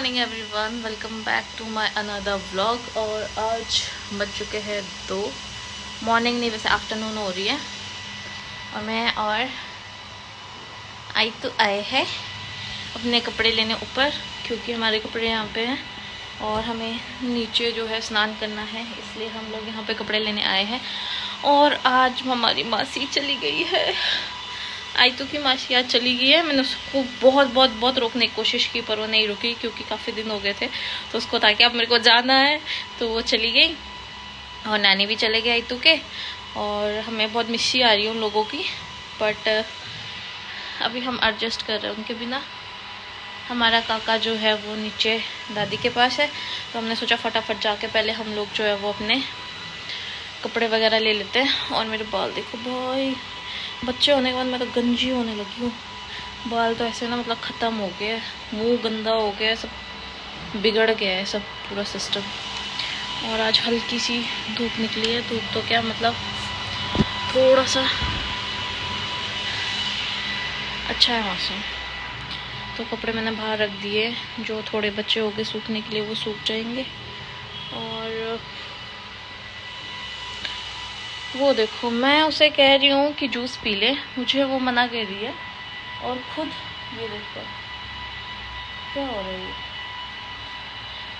Morning everyone, welcome back to my another vlog. और आज बज चुके हैं 2। मॉर्निंग नहीं, वैसे आफ्टरनून हो रही है। और मैं और आई तो आए हैं अपने कपड़े लेने ऊपर, क्योंकि हमारे कपड़े यहाँ पे हैं और हमें नीचे जो है स्नान करना है, इसलिए हम लोग यहाँ पे कपड़े लेने आए हैं। और आज हमारी मासी चली गई है, आई तो की मासी आज चली गई है। मैंने उसको बहुत बहुत बहुत रोकने की कोशिश की, पर वो नहीं रुकी, क्योंकि काफ़ी दिन हो गए थे। तो उसको था कि अब मेरे को जाना है, तो वो चली गई। और नानी भी चले गए आई तो के। और हमें बहुत मिस्सी आ रही है उन लोगों की, बट अभी हम एडजस्ट कर रहे हैं उनके बिना। हमारा काका जो है वो नीचे दादी के पास है, तो हमने सोचा फटाफट जाके पहले हम लोग जो है वो अपने कपड़े वगैरह ले लेते हैं। और मेरे बाल देखो भाई, बच्चे होने के बाद मैं तो गंजी होने लगी हूँ। बाल तो ऐसे ना मतलब ख़त्म हो गया है, मुंह गंदा हो गया है, सब बिगड़ गया है, सब पूरा सिस्टम। और आज हल्की सी धूप निकली है। धूप तो क्या मतलब थोड़ा सा अच्छा है मौसम। तो कपड़े मैंने बाहर रख दिए, जो थोड़े बच्चे हो गए सूखने के लिए वो सूख जाएंगे। और वो देखो, मैं उसे कह रही हूँ कि जूस पी ले, मुझे वो मना कर रही है। और खुद ये देखो क्या हो रहा है।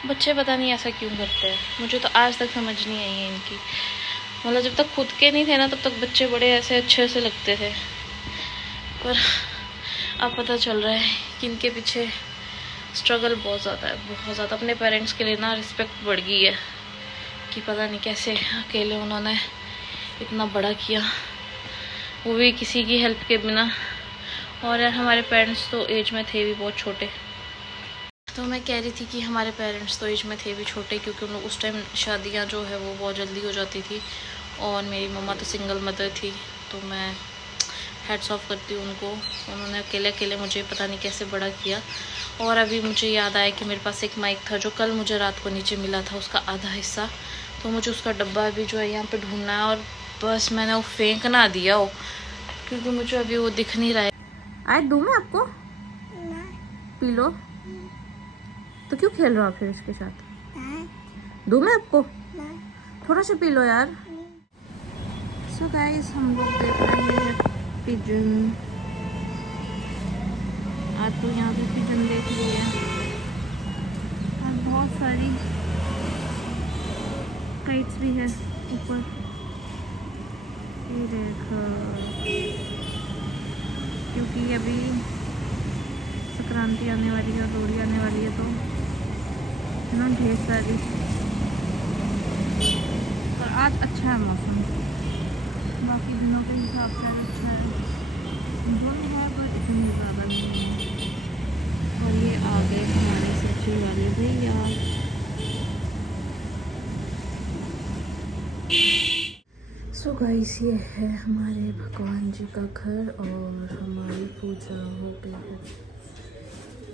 बच्चे पता नहीं ऐसा क्यों करते हैं, मुझे तो आज तक समझ नहीं आई है इनकी। मतलब जब तक खुद के नहीं थे ना, तब तक बच्चे बड़े ऐसे अच्छे से लगते थे, पर अब पता चल रहा है कि इनके पीछे स्ट्रगल बहुत ज़्यादा है, बहुत ज़्यादा। अपने पेरेंट्स के लिए ना रिस्पेक्ट बढ़ गई है कि पता नहीं कैसे अकेले उन्होंने इतना बड़ा किया, वो भी किसी की हेल्प के बिना। और यार हमारे पेरेंट्स तो एज में थे भी बहुत छोटे। तो मैं कह रही थी कि हमारे पेरेंट्स तो एज में थे भी छोटे, क्योंकि उन लोग उस टाइम शादियां जो है वो बहुत जल्दी हो जाती थी। और मेरी मम्मा तो सिंगल मदर थी, तो मैं हेड्स ऑफ करती हूँ उनको। उन्होंने अकेले अकेले मुझे पता नहीं कैसे बड़ा किया। और अभी मुझे याद आया कि मेरे पास एक माइक था जो कल मुझे रात को नीचे मिला था, उसका आधा हिस्सा। तो मुझे उसका डब्बा भी जो है यहाँ पे ढूंढना है, और बस मैंने वो फेंक ना दिया हो, क्योंकि मुझे अभी वो दिख नहीं रहा है। आए दूँ मैं आपको? P low. तो क्यों खेल रहे हो आप फिर इसके साथ? दूँ मैं आपको? थोड़ा सा पी लो यार। सो गाइस, हम लोग देख रहे हैं पिजन। आज तो यहाँ पे पिजन देख ली है, और बहुत सारी काइट्स भी है ऊपर। ये देखो, क्योंकि अभी संक्रांति आने वाली है, लोहड़ी आने वाली है, तो ना ढेर सारी। और आज अच्छा है मौसम, बाकी दिनों के हिसाब से अच्छा है। धुंध है पर इतनी ज़्यादा नहीं है। और ये आ गए हमारे सब्जी वाले भैया। सो गाइस, ये है हमारे भगवान जी का घर, और हमारी पूजा हो गई है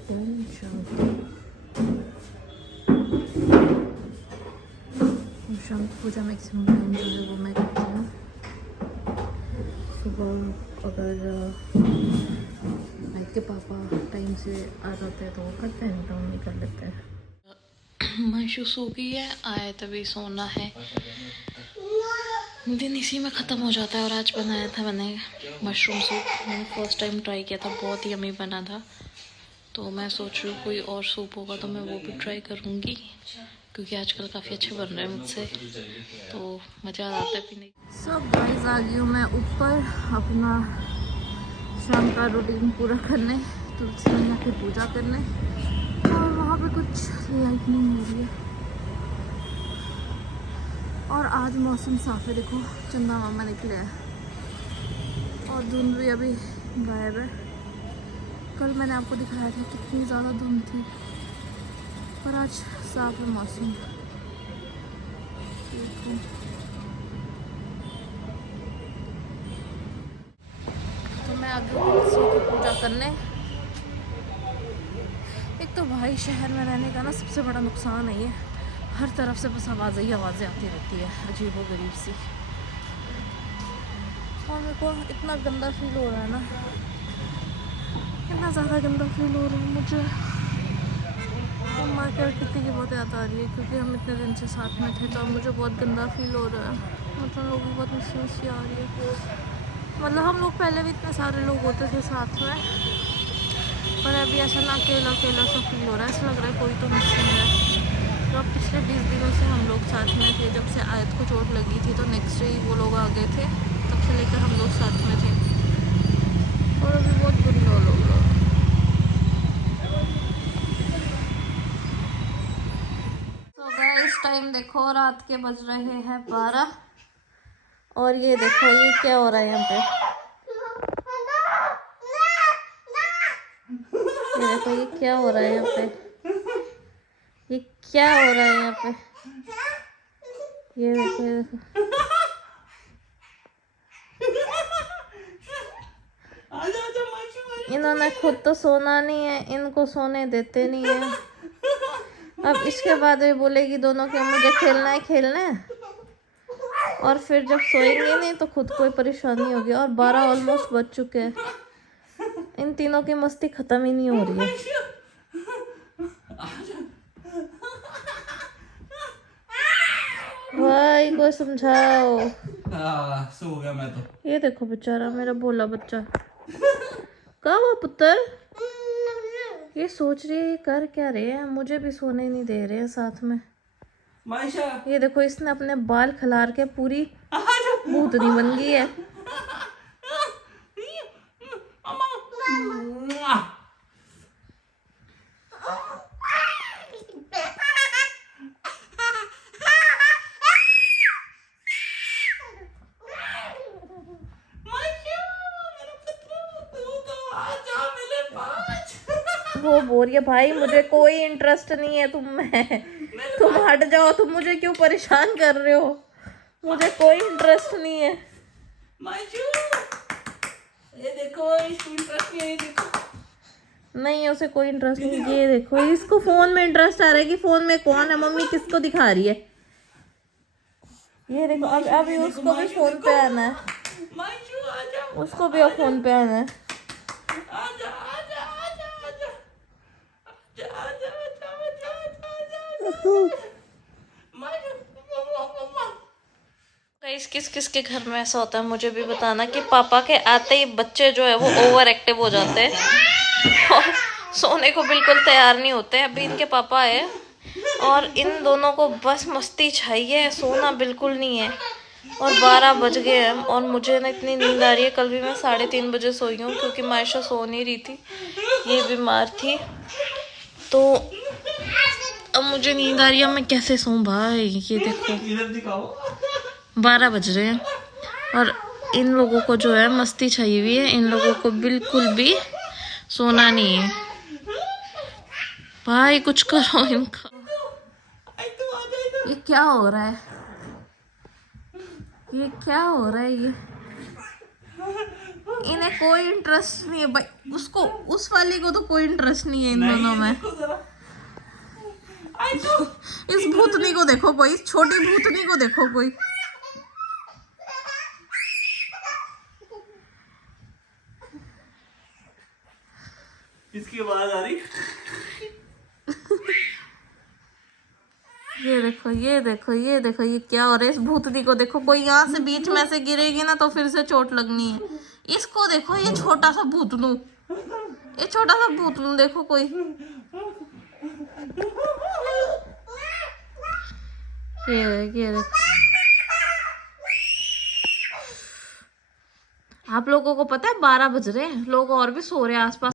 डन। शाम की पूजा मैक्सिमम टाइम जो है वो मैं करती हूँ। सुबह अगर भाई के पापा टाइम से आ जाते हैं तो वो करते हैं, तो हम नहीं कर लेते हैं। मंशु सो गई है, आए तभी सोना है। दिन इसी में ख़त्म हो जाता है। और आज बनाया था मैंने मशरूम सूप। मैंने फर्स्ट टाइम ट्राई किया था, बहुत ही यम्मी बना था। तो मैं सोच रही हूँ कोई और सूप होगा तो मैं वो भी ट्राई करूँगी, क्योंकि आजकल काफ़ी अच्छे बन रहे हैं मुझसे, तो मज़ा आता है पीने। सब गाइस, आ गई हूँ मैं ऊपर अपना शाम का रूटीन पूरा करने, तुलसी मैया की पूजा करने। और वहाँ पे कुछ लाइटनिंग हो रही है, और आज मौसम साफ है। देखो चंदा मामा निकले हैं, और धुंध भी अभी गायब है। कल मैंने आपको दिखाया था कितनी ज़्यादा धुंध थी, पर आज साफ है मौसम। देखो तो मैं आगे तुलसी की पूजा करने। एक तो भाई शहर में रहने का ना सबसे बड़ा नुकसान है ये, हर तरफ से बस आवाज़ें ही आवाज़ें आती रहती है, अजीब व गरीब सी। और मेरे को इतना गंदा फील हो रहा है ना, इतना ज़्यादा गंदा फील हो रहा है मुझे। मम्मा क्या कितनी की बहुत याद आ रही है, क्योंकि हम इतने दिन से साथ में थे, तो अब मुझे बहुत गंदा फील हो रहा है। मतलब लोगों की बहुत मिसयूज सी आ रही है। मतलब हम लोग पहले भी इतने सारे लोग होते थे साथ में, पर अभी ऐसा ना अकेला अकेला सा फील हो रहा है। ऐसा लग रहा है कोई तो मिसिंग है। तो अब पिछले 20 दिनों से हम लोग साथ में थे। जब से आयत को चोट लगी थी तो नेक्स्ट डे ही वो लोग आ गए थे, तब से लेकर हम लोग साथ में थे। और अभी बहुत बुरी हो लोग। इस टाइम देखो रात के बज रहे हैं 12, और ये देखो ये क्या हो रहा है यहाँ पे। ये देखो ये क्या हो रहा है यहाँ पे, ये क्या हो रहा है यहाँ पे। ये देखो ये देखो, इन्होंने खुद तो सोना नहीं है, इनको सोने देते नहीं है। अब इसके बाद भी बोलेगी दोनों के मुझे खेलना है, और फिर जब सोएंगे नहीं तो खुद कोई परेशानी होगी। और 12 ऑलमोस्ट बज चुके हैं, इन तीनों की मस्ती खत्म ही नहीं हो रही है। भाई को समझाओ। सो गया मैं तो। ये देखो बेचारा मेरा भोला बच्चा, कहाँ हुआ पुत्र। ये सोच रही है ये कर क्या रहे हैं, मुझे भी सोने नहीं दे रहे हैं साथ में। मायशा, ये देखो इसने अपने बाल खिलार के पूरी भूतनी बन गई है। वो बोल रही है भाई मुझे कोई इंटरेस्ट नहीं है तुम में, तुम हट जाओ, तुम मुझे क्यों परेशान कर रहे हो, मुझे कोई इंटरेस्ट नहीं है। ये देखो इसको इंटरेस्ट नहीं है, ये देखो। नहीं उसे कोई इंटरेस्ट नहीं। ये देखो इसको फोन में इंटरेस्ट आ रहा है कि फोन में कौन है, मम्मी किसको दिखा रही है। ये देखो अब अभी उसको भी फोन पे आना है, उसको भी अब फोन पे आना है। गाइस किस किस के घर में ऐसा होता है मुझे भी बताना, कि पापा के आते ही बच्चे जो है वो ओवर एक्टिव हो जाते हैं और सोने को बिल्कुल तैयार नहीं होते। अभी इनके पापा आए और इन दोनों को बस मस्ती चाहिए, सोना बिल्कुल नहीं है। और 12 बज गए हैं और मुझे ना इतनी नींद आ रही है। कल भी मैं 3:30 बजे सोई हूँ, क्योंकि मायशा सो नहीं रही थी, ये बीमार थी। तो अब मुझे नींद आ रही है, मैं कैसे सोऊं भाई। ये देखो इधर दिखाओ, 12 बज रहे हैं और इन लोगों को जो है मस्ती चाहिए हुई है, इन लोगों को बिल्कुल भी सोना नहीं है। भाई कुछ करो इनका। ये क्या हो रहा है, ये क्या हो रहा है, ये इन्हें कोई इंटरेस्ट नहीं है भाई। उसको उस वाली को तो कोई इंटरेस्ट नहीं है इन दोनों में। इस भूतनी को देखो कोई, इस छोटी भूतनी को देखो कोई। इसकी आवाज आ रही। ये देखो ये देखो ये देखो ये क्या हो रहा है। इस भूतनी को देखो कोई, यहाँ से बीच में से गिरेगी ना तो फिर से चोट लगनी है। इसको देखो ये छोटा सा भूतनू, ये छोटा सा भूतनू देखो कोई। ये देखो। आप लोगों को पता है 12 बज रहे हैं, लोग और भी सो रहे हैं आसपास।